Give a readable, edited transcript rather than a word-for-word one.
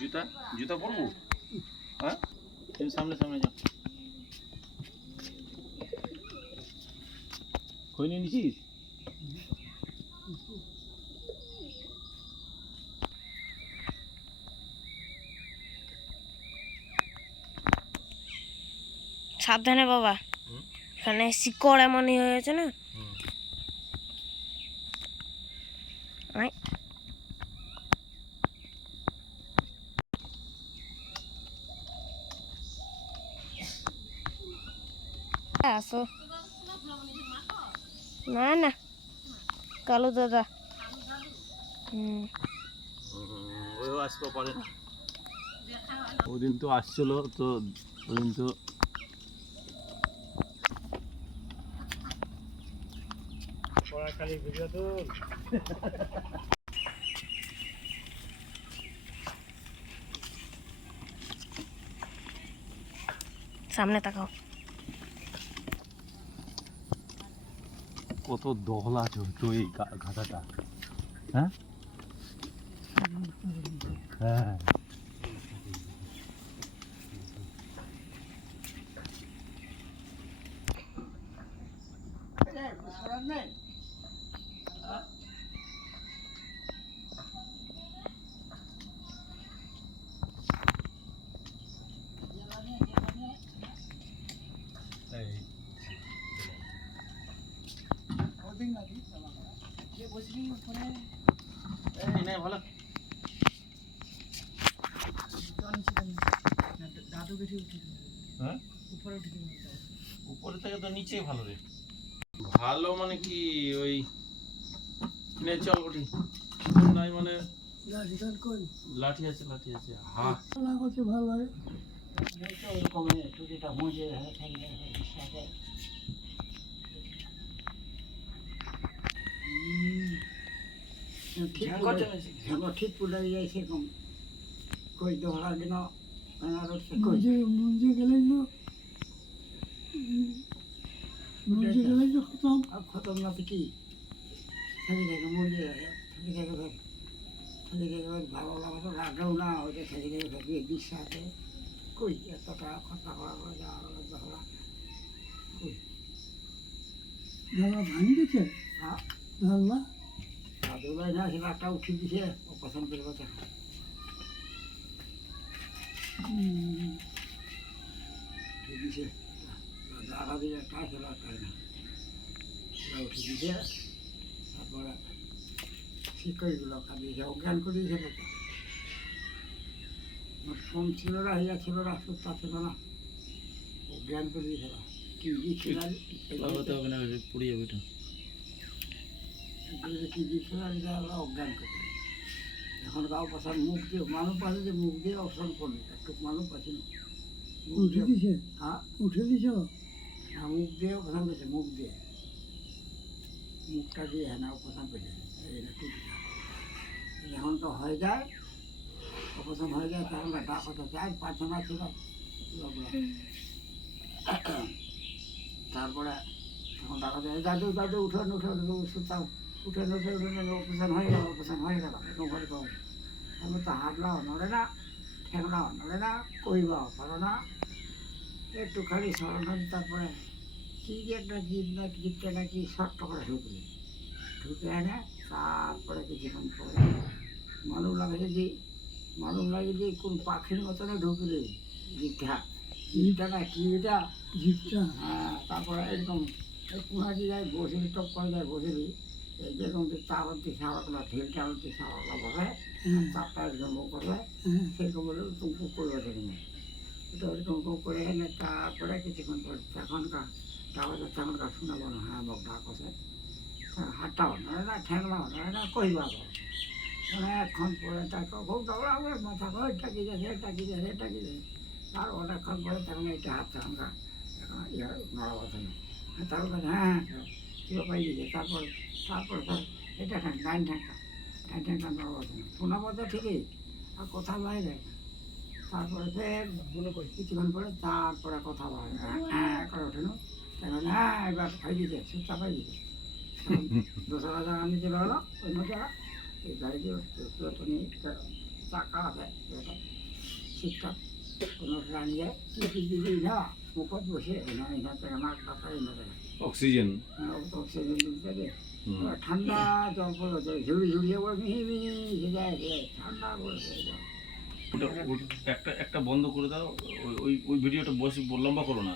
জুতা জুতা পরবো? হ্যাঁ, তুমি সামনে সামনে যাও। খই নিয়ে নিছিস? সাবধানে বাবা, এখানে শিকড় এমনই হয়েছে না। আসো না না, কালু দাদা। ওইও আসতে পারে। ওদিন তো আসছিল, তো ওদিন তো পড়াকালী ভিডিও তো সামনে তাকাও। কত দহলা চলতো এই ঘাটাটা। হ্যাঁ হ্যাঁ, ভালো। হ্যাঁ, উপরে থেকে তো নিচেই ভালো রে। ভালো মানে কি, ওই নে চল উঠি নাই মানে লাঠি আছে লাঠি আছে। হ্যাঁ ভালো হয় ওরকম টুটিটা মজে ঠিক পুলাই যায় সেরকম কই দোহরা দিন মঞ্জে গেলে খতম খতম না কি থাকি থাকে মঞ্জে থাকি থাকে থাকি থাকে ভালো লাগাতো লাগেও না ওইটা থাকি থাকে থাকি বিশ্বাসে কই এত টাকা খরচা করা করে যাওয়া দোহরা কই ধারা ভাঙি দিচ্ছে। হ্যাঁ ধারলা দাদুলাই না সেটা একটা উঠে দিছে অপারেশন করবো দেখা দিছে দাদা দিয়ে একটা সেটা তাই না সেটা উঠে দিছে। তারপরে শিকড়গুলো কাটিয়েছে অজ্ঞান করে দিয়েছে ফোন ছিল না ইয়া ছিল না সুস্থা ছিল না অজ্ঞান করে দিয়েছিল কি দিয়েছিল পুড়িয়ে যাবে কি দিয়েছিল এটা অজ্ঞান করে এখন কাউ পাশার মুখ দিয়ে মানুষ পাশে যে মুখ দিয়ে অপশন করবে একটু মানুষ পাচ্ছি না উঠে দিছে। হ্যাঁ উঠে দিছ। হ্যাঁ মুখ দিয়ে অপশন পেয়েছে মুখ দিয়ে মুখটা দিয়ে হ্যাঁ অপশন পেয়েছে যখন তো হয়ে যায় অপশন হয়ে যায় তখন ডাক হতে চায় প্রার্থনা ছিল। তারপরে তখন ডাকা যায় দাদু দাদু উঠেন উঠেন সুতাম উঠেন উঠে উঠেন অপারেশন হয়ে গেল অপারেশন হয়ে গেল এরকম করে কম আমি তো হাঁটলাও নড়ে না ঠেকলাও নড়ে না কইবাও পারো না একটুখানি সরানো তারপরে কী যে একটা জীব না জীবটা নাকি শক্ত করে ঢুকলি ঢুকে এনে তারপরে কিছুক্ষণ পরে মালুম লাগে যে কোন পাখির মতনে ঢুকলি জীবটা না কি এটা জীবটা। হ্যাঁ তারপরে একদম কুড়াটি যায় বসিলি টপ করে যায় বসিলি এই যেরকম চারটি সারাগুলো ঢিল চারটি সারাগুলো বসে চারটা একদম করলে সেরকম বলে টুকু করবে দেখুন এটা ওরকম করে এনে তারপরে কিছুক্ষণ পরে তখনকার তখনকার শোনাবো না হ্যাঁ বক ডাক আছে হাতটাও নয় না ঠেংলাও নয় না কইবা অনেকক্ষণ পরে তাকে খুব দৌড়া করে মাথা করে টাকি যাচ্ছে আর অনেকক্ষণ পরে তখন এটা হাত তখনকার এখন ইয়ে নড়া কথা না তারপর হ্যাঁ কেউ পাই দিয়েছে তারপর এটা ডাইন ঠ্যাংটা নড়া কথা না শোনাবো তো ঠিকই আর কথা বাইরে তারপরে ফের কিছুক্ষণ পরে তারপরে কথা বলে হ্যাঁ করে ওঠেন তখন হ্যাঁ এবার পাই দিয়েছে সুতা পাই দিয়েছে দোসরা জায়গা নিচে বেরোলো অন্য জায়গা এই গাড়িতে চাকা আছে শীতকাল কোনো প্রাণী যায় দিদি না মুখত বসে এখান থেকে মাছ বাসা এনে দেয় অক্সিজেন। অক্সিজেন দিতে দেয় ঠান্ডা জল পড়লো ঝুড়ি ঝুড়িয়ে পড়ে মিহি মিহি যায় ঠান্ডা পড়েছে একটা একটা বন্ধ করে দাও, ওই ওই ভিডিওটা বসে লম্বা করো না।